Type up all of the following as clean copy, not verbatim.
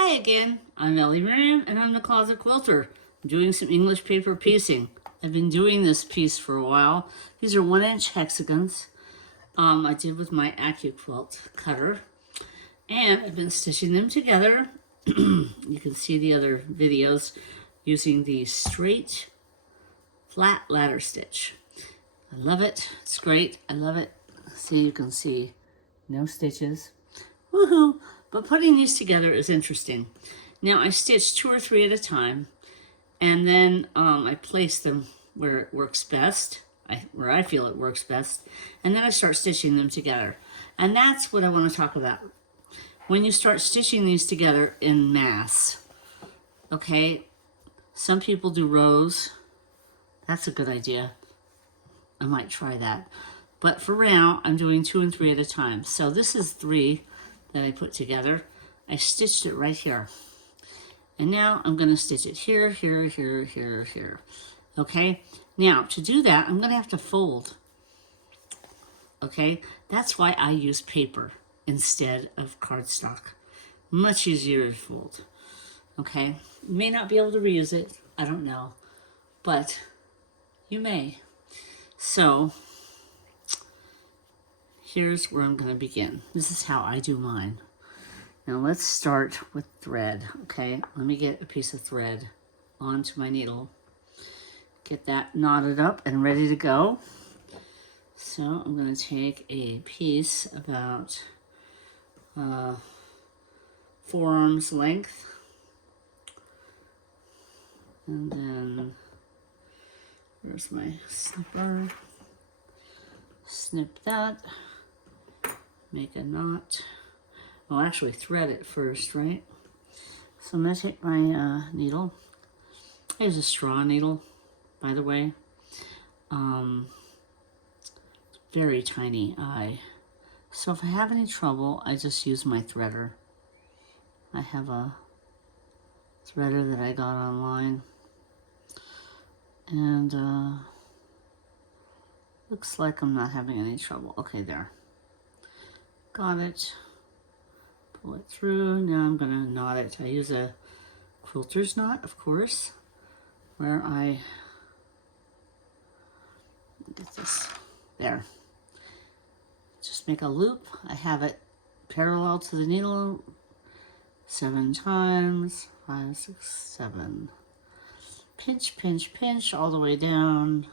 Hi again, I'm Ellie Miriam and I'm the Closet Quilter. I'm doing some English paper piecing. I've been doing this piece for a while. These are 1-inch hexagons I did with my AccuQuilt cutter. And I've been stitching them together. You can see the other videos using the straight flat ladder stitch. I love it, it's great, I love it. See, you can see no stitches. Woohoo! But putting these together is interesting. Now I stitch 2 or 3 at a time, and then I place them where it works best, where I feel it works best, and then I start stitching them together. And that's what I want to talk about. When you start stitching these together in mass, okay, some people do rows. That's a good idea. I might try that. But for now, I'm doing 2 and 3 at a time. So this is 3 that I put together. I stitched it right here. And now I'm going to stitch it here, here, here, here, here. Okay? Now, to do that, I'm going to have to fold. Okay? That's why I use paper instead of cardstock. Much easier to fold. Okay? You may not be able to reuse it. I don't know. But you may. So, here's where I'm going to begin. This is how I do mine. Now let's start with thread, okay? Let me get a piece of thread onto my needle. Get that knotted up and ready to go. So I'm going to take a piece about 4 arms length. And then, where's my snipper? Snip that. Make a knot. I'll actually thread it first, right? So I'm going to take my needle. I use a straw needle, by the way. It's very tiny eye. So if I have any trouble, I just use my threader. I have a threader that I got online. And looks like I'm not having any trouble. Okay, there. Got it. Pull it through. Now I'm going to knot it. I use a quilter's knot, of course, where I get this there. Just make a loop. I have it parallel to the needle 7 times. 5, 6, 7. Pinch, pinch, pinch all the way down.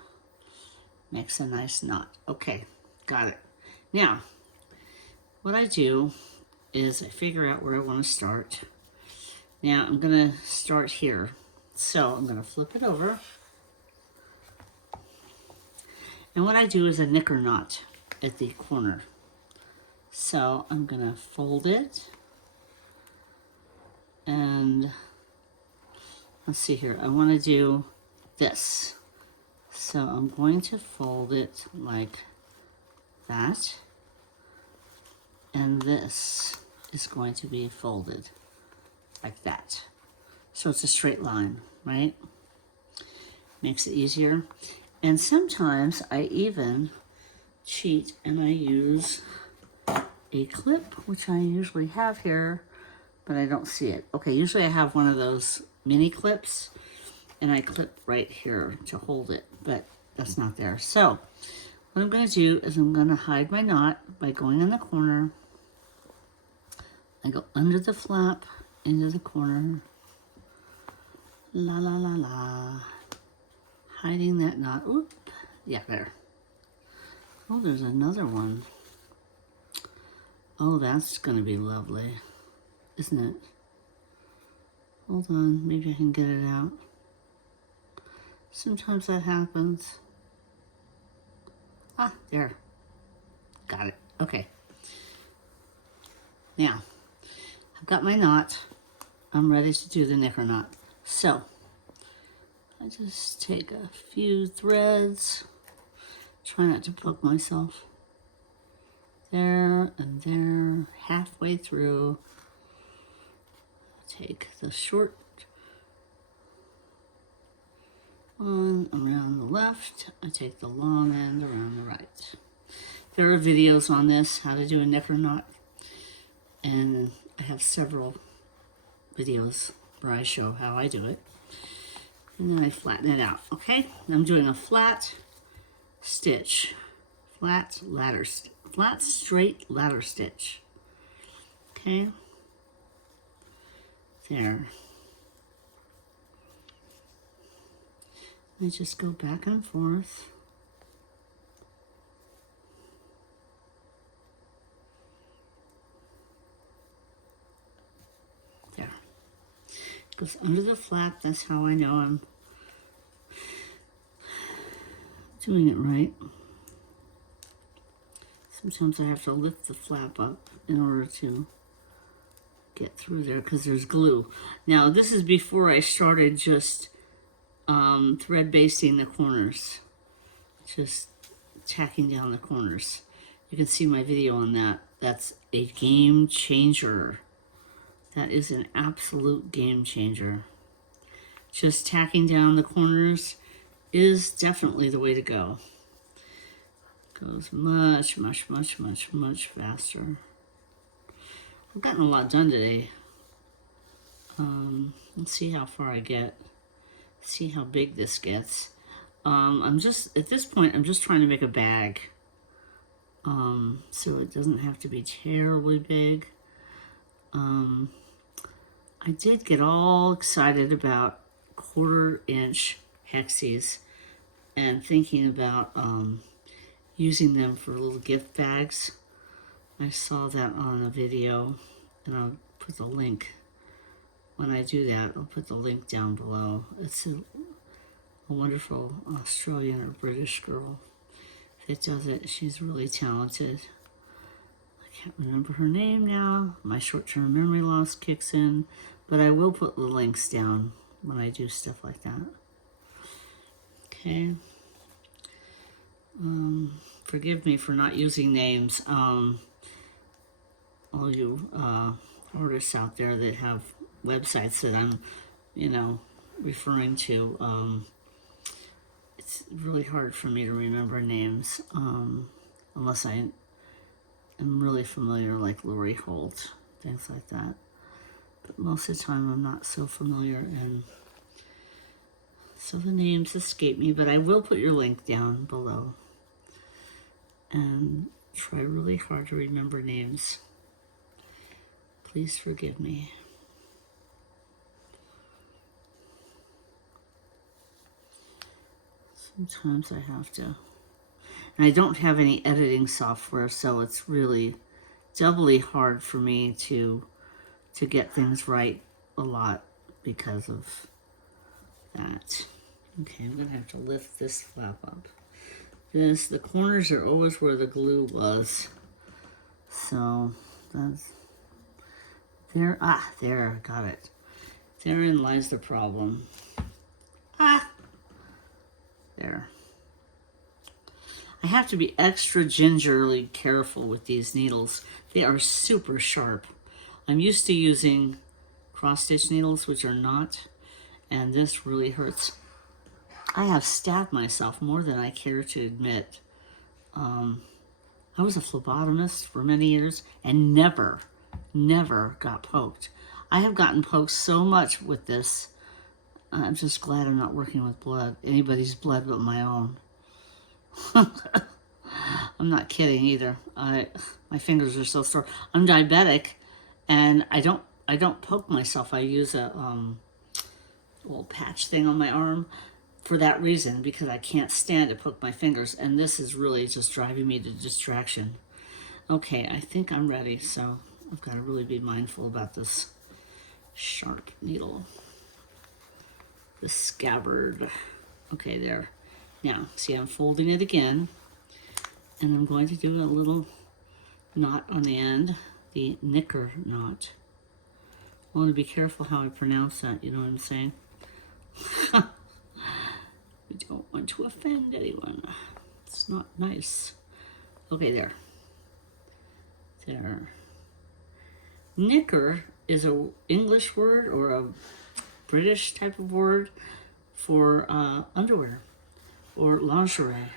Makes a nice knot. Okay, got it. Now, what I do is I figure out where I want to start. Now I'm going to start here. So I'm going to flip it over. And what I do is a knicker knot at the corner. So I'm going to fold it. And let's see here. I want to do this. So I'm going to fold it like that. And this is going to be folded like that. So it's a straight line, right? Makes it easier. And sometimes I even cheat and I use a clip, which I usually have here, but I don't see it. Okay, usually I have one of those mini clips and I clip right here to hold it, but that's not there. So what I'm going to do is I'm going to hide my knot by going in the corner. I go under the flap, into the corner. La, la, la, la. Hiding that knot. Oop. Yeah, there. Oh, there's another one. Oh, that's going to be lovely, isn't it? Hold on. Maybe I can get it out. Sometimes that happens. Ah, there. Got it. Okay. Now, I've got my knot. I'm ready to do the knicker knot. So, I just take a few threads. Try not to poke myself. There and there, halfway through. Take the short one around the left. I take the long end around the right. There are videos on this, how to do a knicker knot. And I have several videos where I show how I do it. And then I flatten it out, okay? I'm doing a flat stitch, flat straight ladder stitch, okay? There. I just go back and forth. There. It goes under the flap. That's how I know I'm doing it right. Sometimes I have to lift the flap up in order to get through there because there's glue. Now this is before I started just thread basting the corners, just tacking down the corners. You can see my video on that. That's a game changer. That is an absolute game changer. Just tacking down the corners is definitely the way to go. Goes much, much, much, much, much faster. I've gotten a lot done today. Let's see how far I get. See how big this gets. I'm just, at this point, I'm just trying to make a bag. So it doesn't have to be terribly big. I did get all excited about 1/4 inch hexies and thinking about using them for little gift bags. I saw that on a video, and I'll put the link. When I do that, I'll put the link down below. It's a wonderful Australian or British girl that does it. She's really talented. I can't remember her name now. My short-term memory loss kicks in, but I will put the links down when I do stuff like that. Okay. Forgive me for not using names. All you artists out there that have websites that I'm, referring to, it's really hard for me to remember names, unless I am really familiar, like Lori Holt, things like that. But most of the time I'm not so familiar, and so the names escape me, but I will put your link down below and try really hard to remember names. Please forgive me. Sometimes I have to. And I don't have any editing software, so it's really doubly hard for me to get things right a lot because of that. Okay, I'm gonna have to lift this flap up. The corners are always where the glue was. So that's there. There, got it. Therein lies the problem. There. I have to be extra gingerly careful with these needles. They are super sharp. I'm used to using cross-stitch needles, which are not, and this really hurts. I have stabbed myself more than I care to admit. I was a phlebotomist for many years and never got poked. I have gotten poked so much with this. I'm just glad I'm not working with blood, anybody's blood but my own. I'm not kidding either. My fingers are so sore. I'm diabetic, and I don't poke myself. I use a little patch thing on my arm for that reason, because I can't stand to poke my fingers, and this is really just driving me to distraction. Okay, I think I'm ready, so I've got to really be mindful about this sharp needle. The scabbard. Okay, there. Now, see, I'm folding it again, and I'm going to do a little knot on the end, the knicker knot. I want to be careful how I pronounce that, you know what I'm saying? We don't want to offend anyone. It's not nice. Okay, there. There. Knicker is a English word or a British type of word for underwear or lingerie.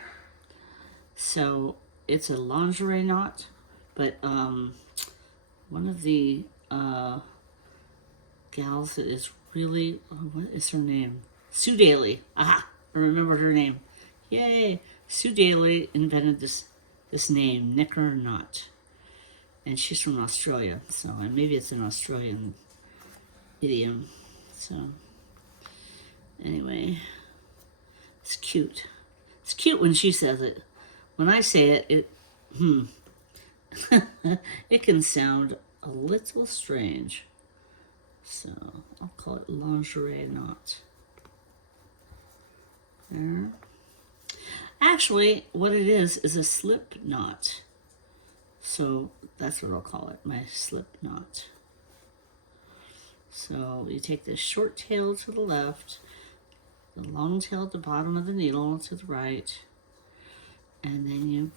So it's a lingerie knot, but one of the gals that is really, oh, what is her name? Sue Daly. Aha, I remembered her name. Yay. Sue Daly invented this name, Knicker Knot. And she's from Australia, so maybe it's an Australian idiom. So anyway, it's cute. It's cute when she says it. When I say it, it can sound a little strange. So I'll call it lingerie knot. There. Actually, what it is a slip knot. So that's what I'll call it, my slip knot. So you take the short tail to the left, the long tail at the bottom of the needle to the right, and then you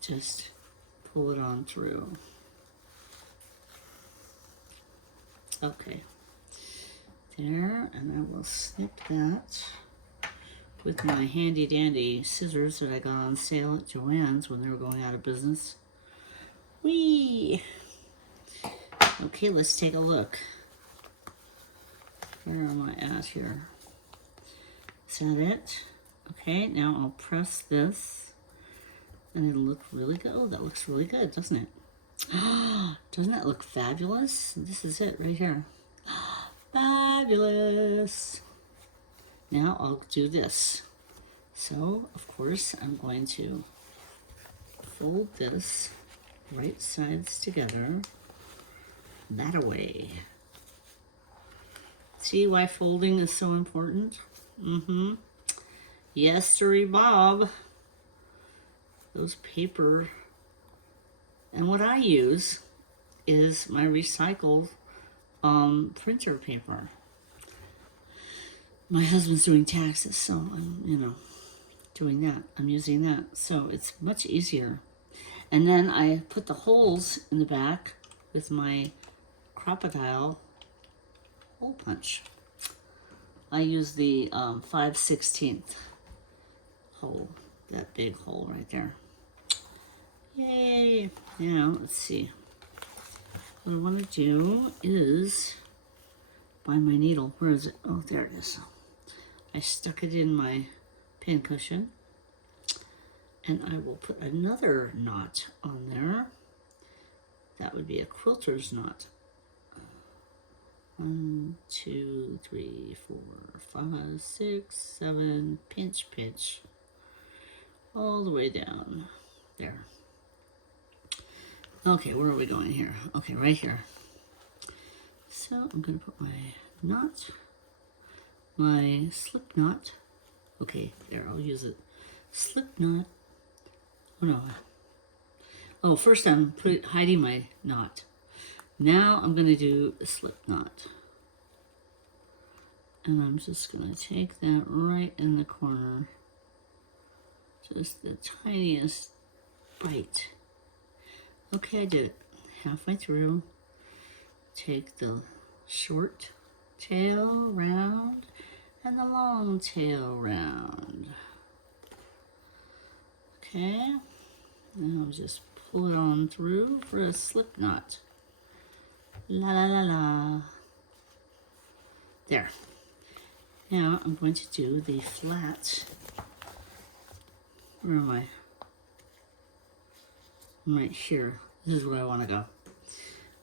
just pull it on through. Okay, there, and I will snip that with my handy dandy scissors that I got on sale at Joann's when they were going out of business. Whee! Okay, let's take a look. Where am I at here? Is that it? Okay, now I'll press this and it'll look really good. Oh, that looks really good, doesn't it? Doesn't that look fabulous? This is it right here. Fabulous. Now I'll do this. So, of course, I'm going to fold this right sides together, that away. See why folding is so important? Yes, sirree, Bob. Those paper, and what I use is my recycled printer paper. My husband's doing taxes, so I'm, doing that. I'm using that, so it's much easier. And then I put the holes in the back with my crocodile hole punch. I use the 5/16 hole, that big hole right there. Yay! Now, let's see. What I want to do is find my needle. Where is it? Oh, there it is. I stuck it in my pin cushion. And I will put another knot on there. That would be a quilter's knot. 1, 2, 3, 4, 5, 6, 7, pinch, pinch. All the way down. There. Okay, where are we going here? Okay, right here. So I'm going to put my knot, my slip knot. Okay, there, I'll use it. Slip knot. Oh no. Oh, first I'm hiding my knot. Now I'm going to do a slip knot. And I'm just going to take that right in the corner. Just the tiniest bite. Okay, I did it. Halfway through. Take the short tail round and the long tail round. Okay. Now I'll just pull it on through for a slip knot. La la la la. There. Now I'm going to do the flat. Where am I? I'm right here. This is where I want to go.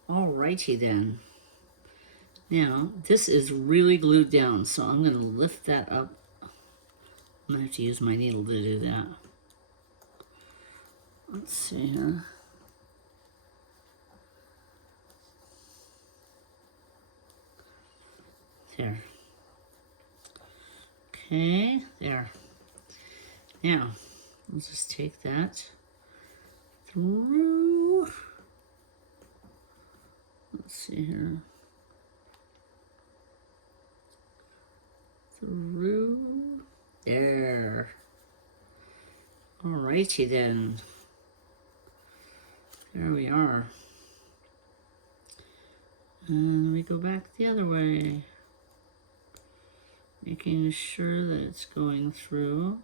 Alrighty then. Now, this is really glued down, so I'm going to lift that up. I'm going to have to use my needle to do that. Let's see here. There. Okay, there. Now, let's just take that through. Let's see here. Through there. Alrighty then. There we are. And we go back the other way. Making sure that it's going through.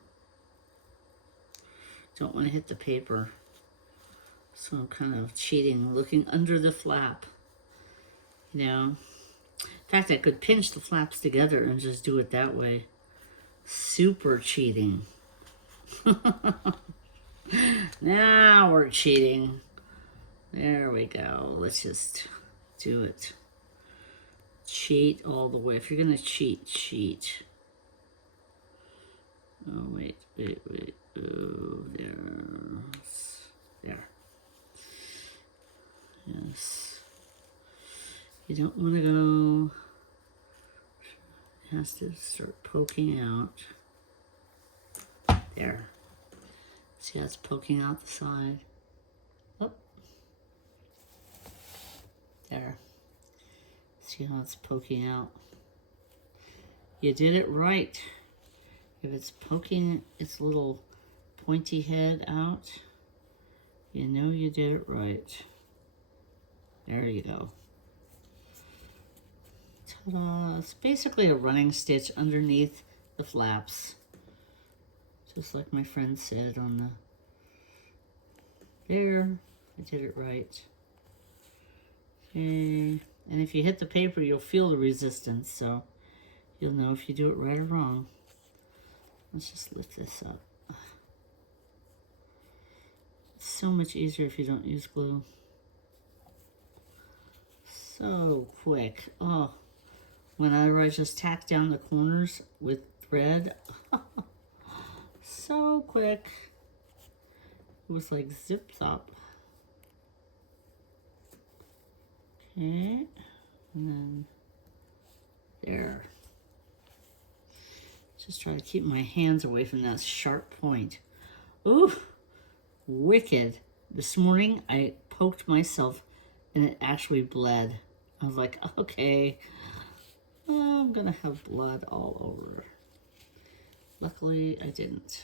Don't want to hit the paper. So I'm kind of cheating, looking under the flap. You know, In fact, I could pinch the flaps together and just do it that way. Super cheating. Now we're cheating. There we go. Let's just do it. Cheat all the way. If you're going to cheat, cheat. Oh, wait. Oh, there. Yes. You don't want to go. It has to start poking out. There. See how it's poking out the side? Oh. There. See how it's poking out? You did it right. If it's poking its little pointy head out, you know you did it right. There you go. Ta-da! It's basically a running stitch underneath the flaps. Just like my friend said on the... There, I did it right. Okay, and if you hit the paper, you'll feel the resistance, so you'll know if you do it right or wrong. Let's just lift this up. It's so much easier if you don't use glue. So quick. Oh, whenever I just tack down the corners with thread, so quick. It was like zip zop. Okay, and then there. Just try to keep my hands away from that sharp point. Ooh, wicked. This morning I poked myself and it actually bled. I was like, okay, I'm gonna have blood all over. Luckily I didn't.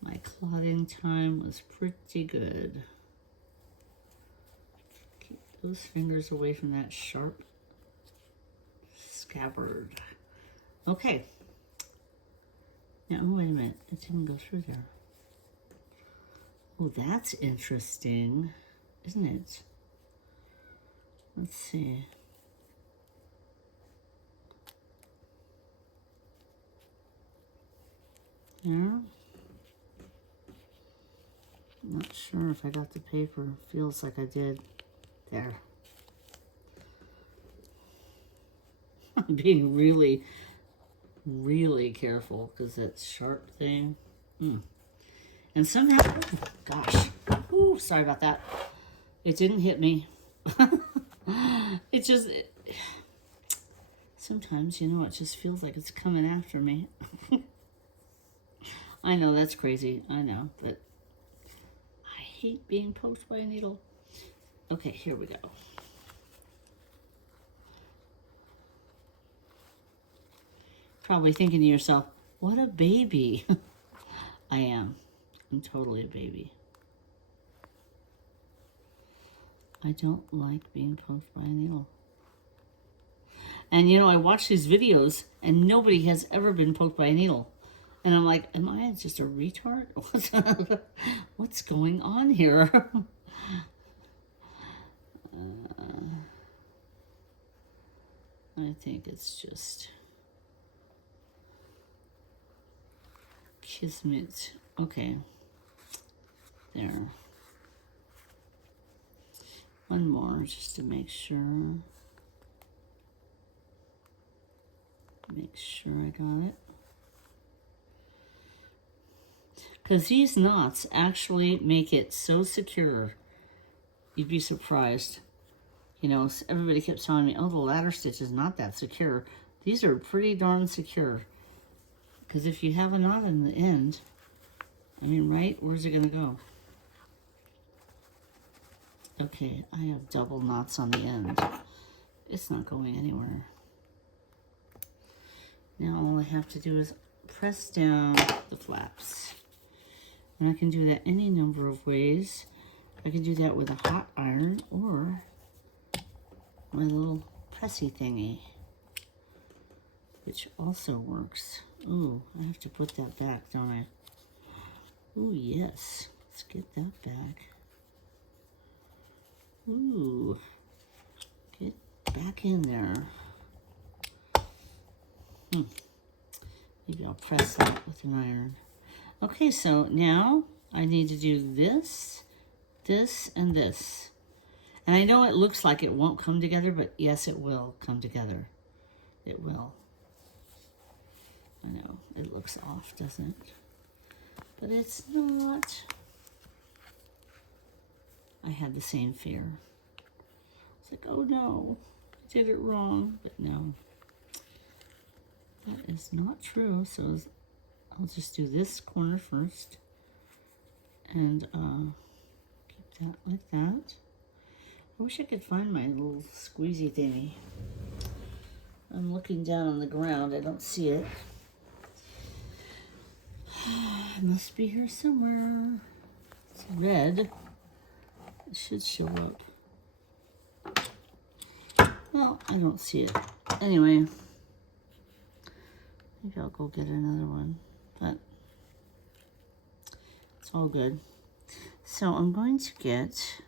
My clotting time was pretty good. Keep those fingers away from that sharp scabbard. Okay. Now, oh, wait a minute. It didn't go through there. Oh, that's interesting, isn't it? Let's see. Yeah. Not sure if I got the paper. Feels like I did. There. I'm being really careful because that sharp thing. And somehow, oh, gosh, ooh, sorry about that. It didn't hit me. It just, sometimes, you know, it just feels like it's coming after me. I know that's crazy, I know, but I hate being poked by a needle. Okay, here we go. Probably thinking to yourself, what a baby. I am. I'm totally a baby. I don't like being poked by a needle. And you know, I watch these videos and nobody has ever been poked by a needle. And I'm like, am I just a retard? What's going on here? I think it's just kismet. Okay. There. One more just to make sure. Make sure I got it. Because these knots actually make it so secure. You'd be surprised. You know, everybody kept telling me, oh, the ladder stitch is not that secure. These are pretty darn secure. Because if you have a knot in the end, I mean, right? Where's it going to go? Okay, I have double knots on the end. It's not going anywhere. Now all I have to do is press down the flaps. And I can do that any number of ways. I can do that with a hot iron or my little pressy thingy, which also works. Ooh, I have to put that back, don't I? Ooh, yes. Let's get that back. Ooh, get back in there. Maybe I'll press that with an iron. Okay, so now I need to do this, this, and this. And I know it looks like it won't come together, but yes, it will come together. It will. I know, it looks off, doesn't it? But it's not. I had the same fear. It's like, oh no, I did it wrong. But no, that is not true. So I'll just do this corner first. And keep that like that. I wish I could find my little squeezy thingy. I'm looking down on the ground. I don't see it. It must be here somewhere. It's red. It should show up. Well, I don't see it. Anyway, maybe I'll go get another one. But it's all good. So I'm going to get,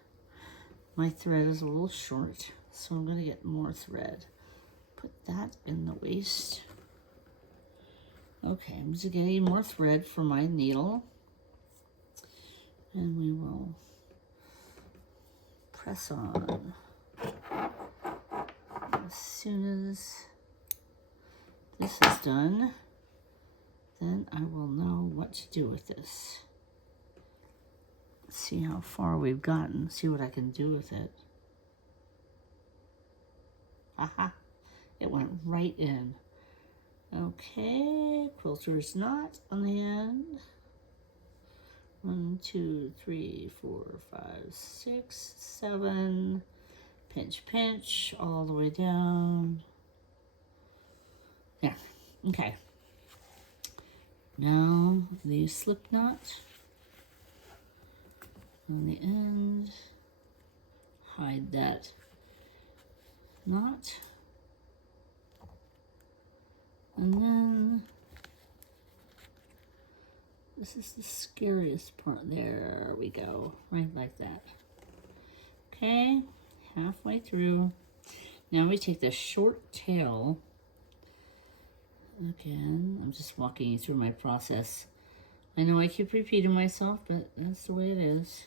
my thread is a little short, so I'm going to get more thread. Put that in the waist. Okay, I'm just getting more thread for my needle. And we will press on. As soon as this is done, then I will know what to do with this. Let's see how far we've gotten, see what I can do with it. Aha, it went right in. Okay, quilter's knot on the end. 1, 2, 3, 4, 5, 6, 7. Pinch, pinch, all the way down. Yeah, okay. Now the slip knot on the end. Hide that knot. And then, this is the scariest part. There we go, right like that. Okay, halfway through. Now we take the short tail. Again, I'm just walking you through my process. I know I keep repeating myself, but that's the way it is.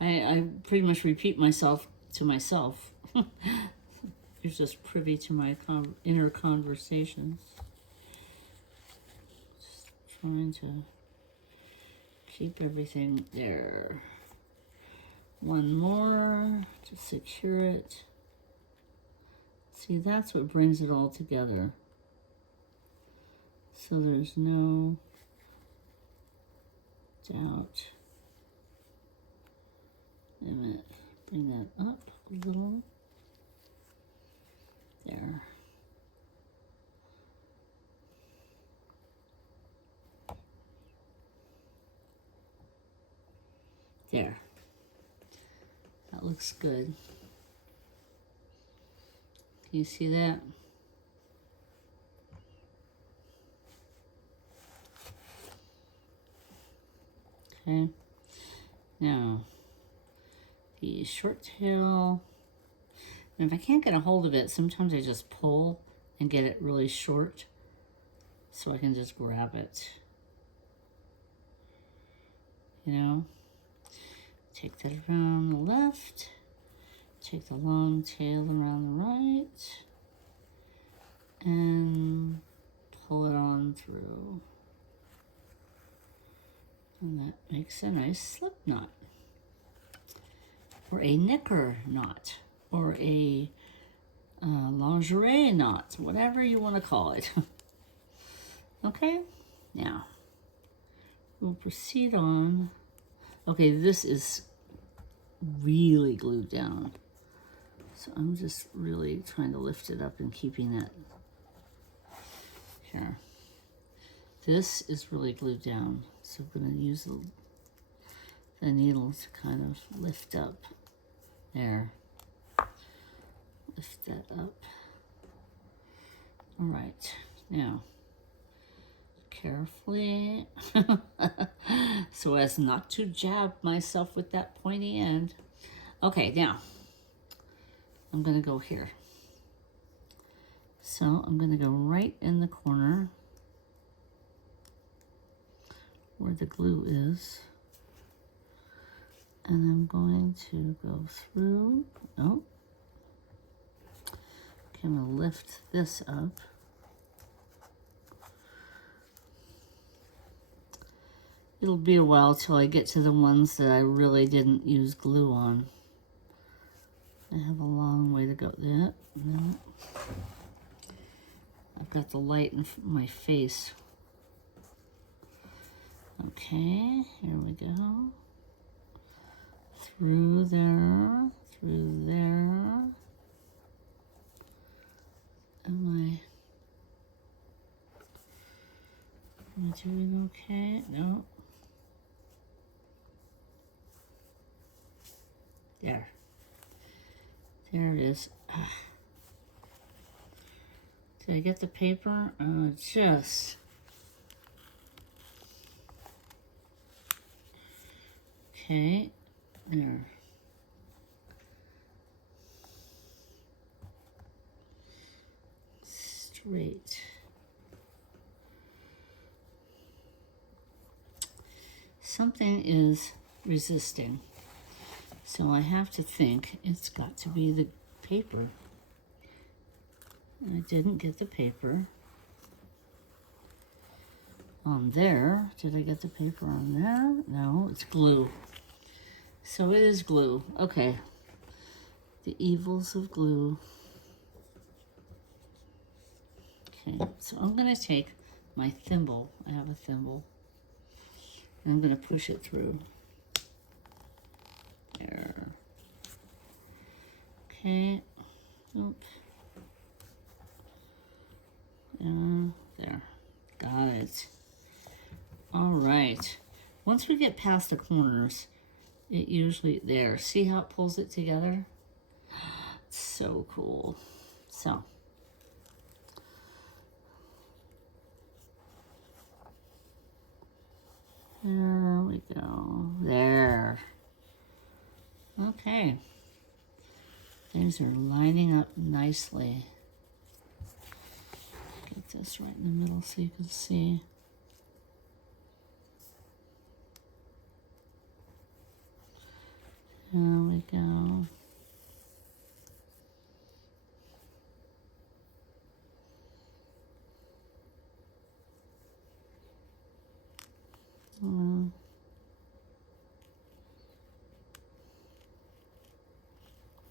I pretty much repeat myself to myself. You're just privy to my inner conversations. Trying to keep everything there. One more to secure it. See, that's what brings it all together. So there's no doubt. Wait a minute, bring that up a little. There. There. That looks good. Can you see that? Okay. Now, the short tail. And if I can't get a hold of it, sometimes I just pull and get it really short so I can just grab it. You know? Take that around the left, take the long tail around the right, and pull it on through. And that makes a nice slip knot, or a knicker knot, or a lingerie knot, whatever you want to call it. Okay, now we'll proceed on. Okay, this is really glued down. So I'm just really trying to lift it up and keeping that here. This is really glued down. So I'm going to use the needle to kind of lift up. There. Lift that up. All right, now carefully so as not to jab myself with that pointy end. Okay, now I'm gonna go here. So I'm going to go right in the corner where the glue is. And I'm going to go through, oh, I'm going to lift this up. It'll be a while till I get to the ones that I really didn't use glue on. I have a long way to go there. No. I've got the light in my face. Okay, here we go. Through there, through there. Am I doing okay? No. There. There it is. Did I get the paper? Just. Okay. There. Straight. Something is resisting. So I have to think it's got to be the paper. I didn't get the paper on there. Did I get the paper on there? No, it's glue. So it is glue. Okay. The evils of glue. Okay, so I'm going to take my thimble. I have a thimble. And I'm going to push it through. There. Okay. Oops. There. Got it. All right. Once we get past the corners, it usually, there. See how it pulls it together? It's so cool. So. There we go. There. Okay. Things are lining up nicely. Get this right in the middle so you can see. There we go.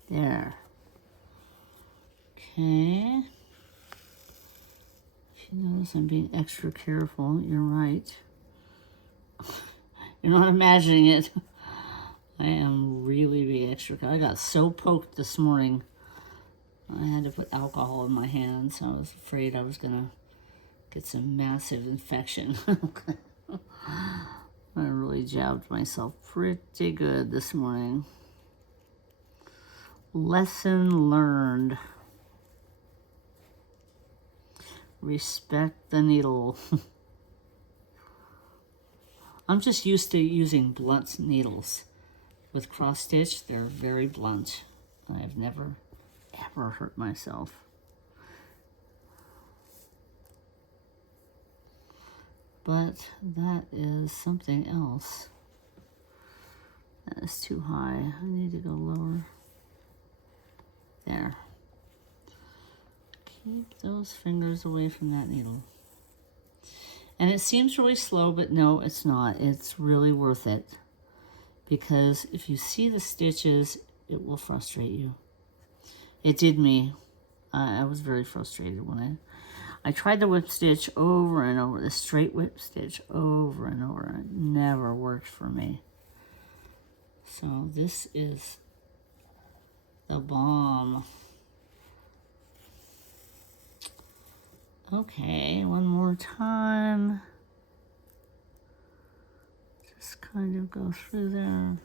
There. Okay. If you notice I'm being extra careful, you're right. You're not imagining it. I am really being extra careful. I got so poked this morning. I had to put alcohol in my hands. I was afraid I was going to get some massive infection. I really jabbed myself pretty good this morning. Lesson learned. Respect the needle. I'm just used to using blunt needles. With cross stitch, they're very blunt. I've never, ever hurt myself. But that is something else. That is too high. I need to go lower. There. Keep those fingers away from that needle. And it seems really slow, but no, it's not. It's really worth it. Because if you see the stitches, it will frustrate you. It did me. I was very frustrated when I tried the whip stitch over and over, the straight whip stitch over and over. It never worked for me. So this is the bomb. Okay, one more time. Just kind of go through there.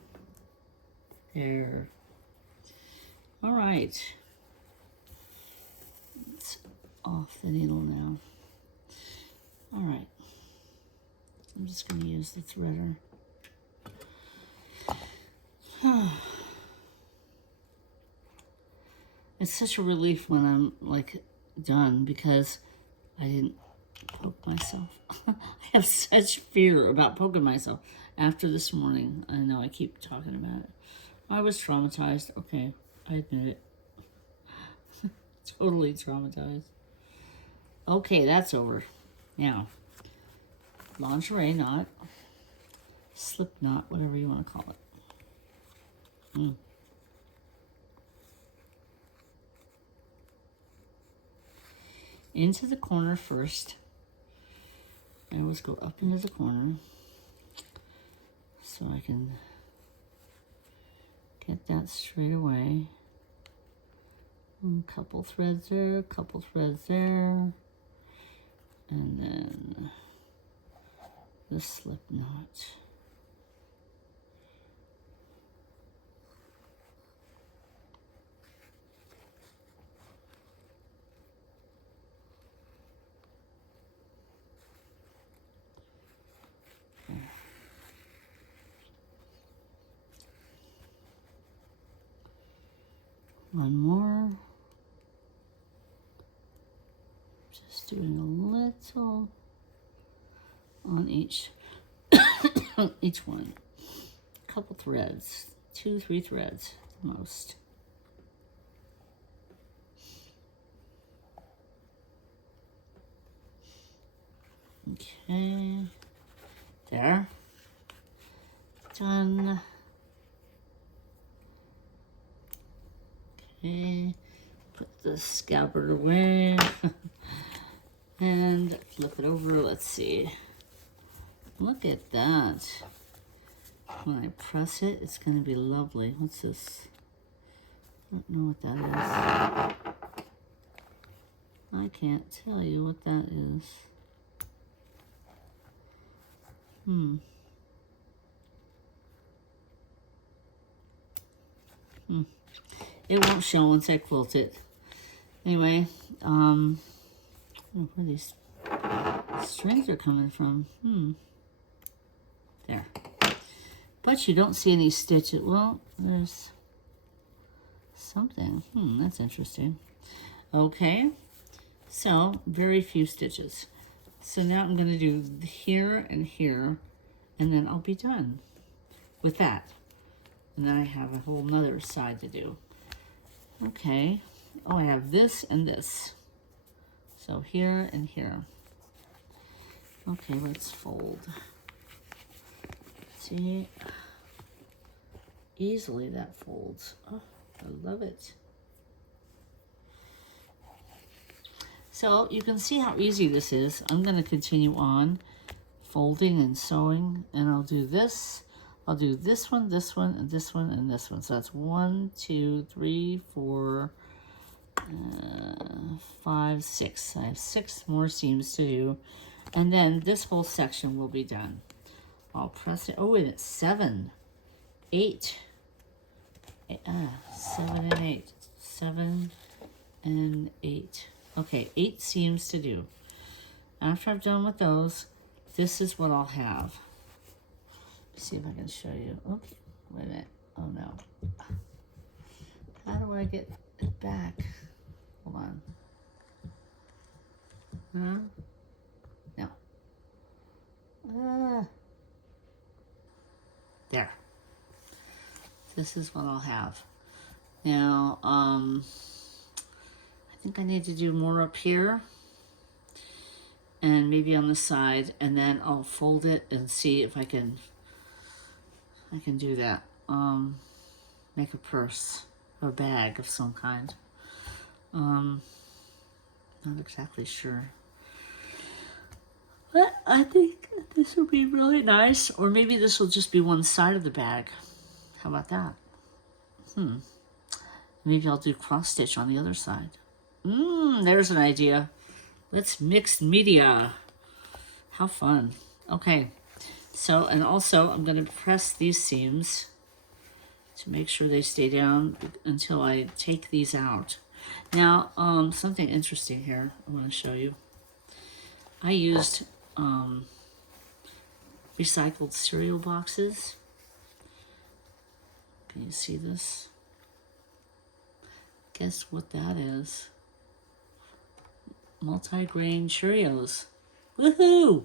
There. All right. It's off the needle now. All right. I'm just going to use the threader. It's such a relief when I'm like done because I didn't poke myself. I have such fear about poking myself after this morning. I know I keep talking about it. I was traumatized. Okay, I admit it. Totally traumatized. Okay, that's over. Now, lingerie knot, slip knot, whatever you want to call it. Into the corner first. I always go up into the corner so I can get that straight away. A couple threads there, couple threads there, and then the slip knot. One more. Just doing a little on each each one. A couple threads, 2-3 threads at the most. Okay, there. Done. Okay, put the scabbard away. And flip it over. Let's see. Look at that. When I press it, it's going to be lovely. What's this? I don't know what that is. I can't tell you what that is. It won't show once I quilt it. Anyway, where these strings are coming from. There. But you don't see any stitches. Well, there's something. That's interesting. Okay. So, very few stitches. So now I'm going to do here and here, and then I'll be done with that. And then I have a whole nother side to do. Okay. Oh, I have this and this. So here and here. Okay, let's fold. See? Easily that folds. Oh, I love it. So you can see how easy this is. I'm going to continue on folding and sewing, and I'll do this. I'll do this one, and this one, and this one. So that's 1, 2, 3, 4, 5, 6. I have 6 more seams to do, and then this whole section will be done. I'll press it. Oh, and it's 7, 8. 7 and 8. 7 and 8. Okay, 8 seams to do. After I've done with those, this is what I'll have. Let's see if I can show you. Okay, wait a minute. Oh no. How do I get it back? Hold on. No. There. This is what I'll have. Now, I think I need to do more up here and maybe on the side, and then I'll fold it and see if I can do that. Make a purse or a bag of some kind. Not exactly sure. But I think this will be really nice, or maybe this will just be one side of the bag. How about that? Maybe I'll do cross stitch on the other side. There's an idea. Let's mix media. How fun. Okay. So, and also I'm going to press these seams to make sure they stay down until I take these out. Now, something interesting here I want to show you. I used recycled cereal boxes. Can you see this? Guess what that is? multi-grain Cheerios. Woohoo!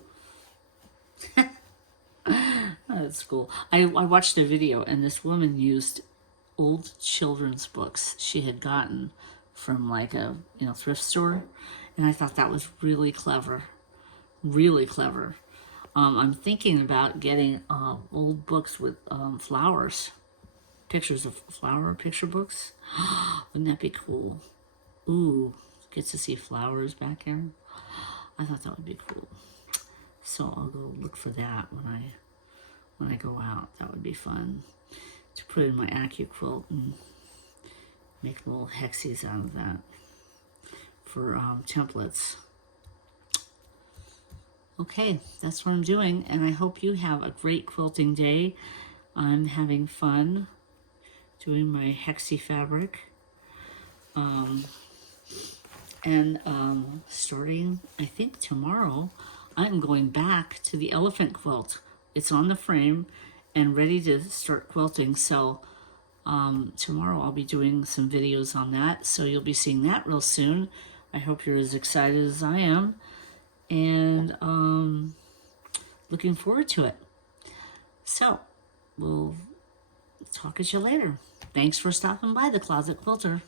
That's cool. I watched a video, and this woman used old children's books she had gotten from like a thrift store, and I thought that was really clever, really clever. I'm thinking about getting old books with flowers, pictures of flower picture books. Wouldn't that be cool? Ooh, get to see flowers back here. I thought that would be cool. So I'll go look for that when I go out. That would be fun to put in my AccuQuilt and make little hexies out of that for templates. Okay, that's what I'm doing, and I hope you have a great quilting day. I'm having fun doing my hexie fabric. Starting, I think tomorrow, I'm going back to the elephant quilt. It's on the frame and ready to start quilting. So tomorrow I'll be doing some videos on that. So you'll be seeing that real soon. I hope you're as excited as I am. And looking forward to it. So we'll talk at you later. Thanks for stopping by the Closet Quilter.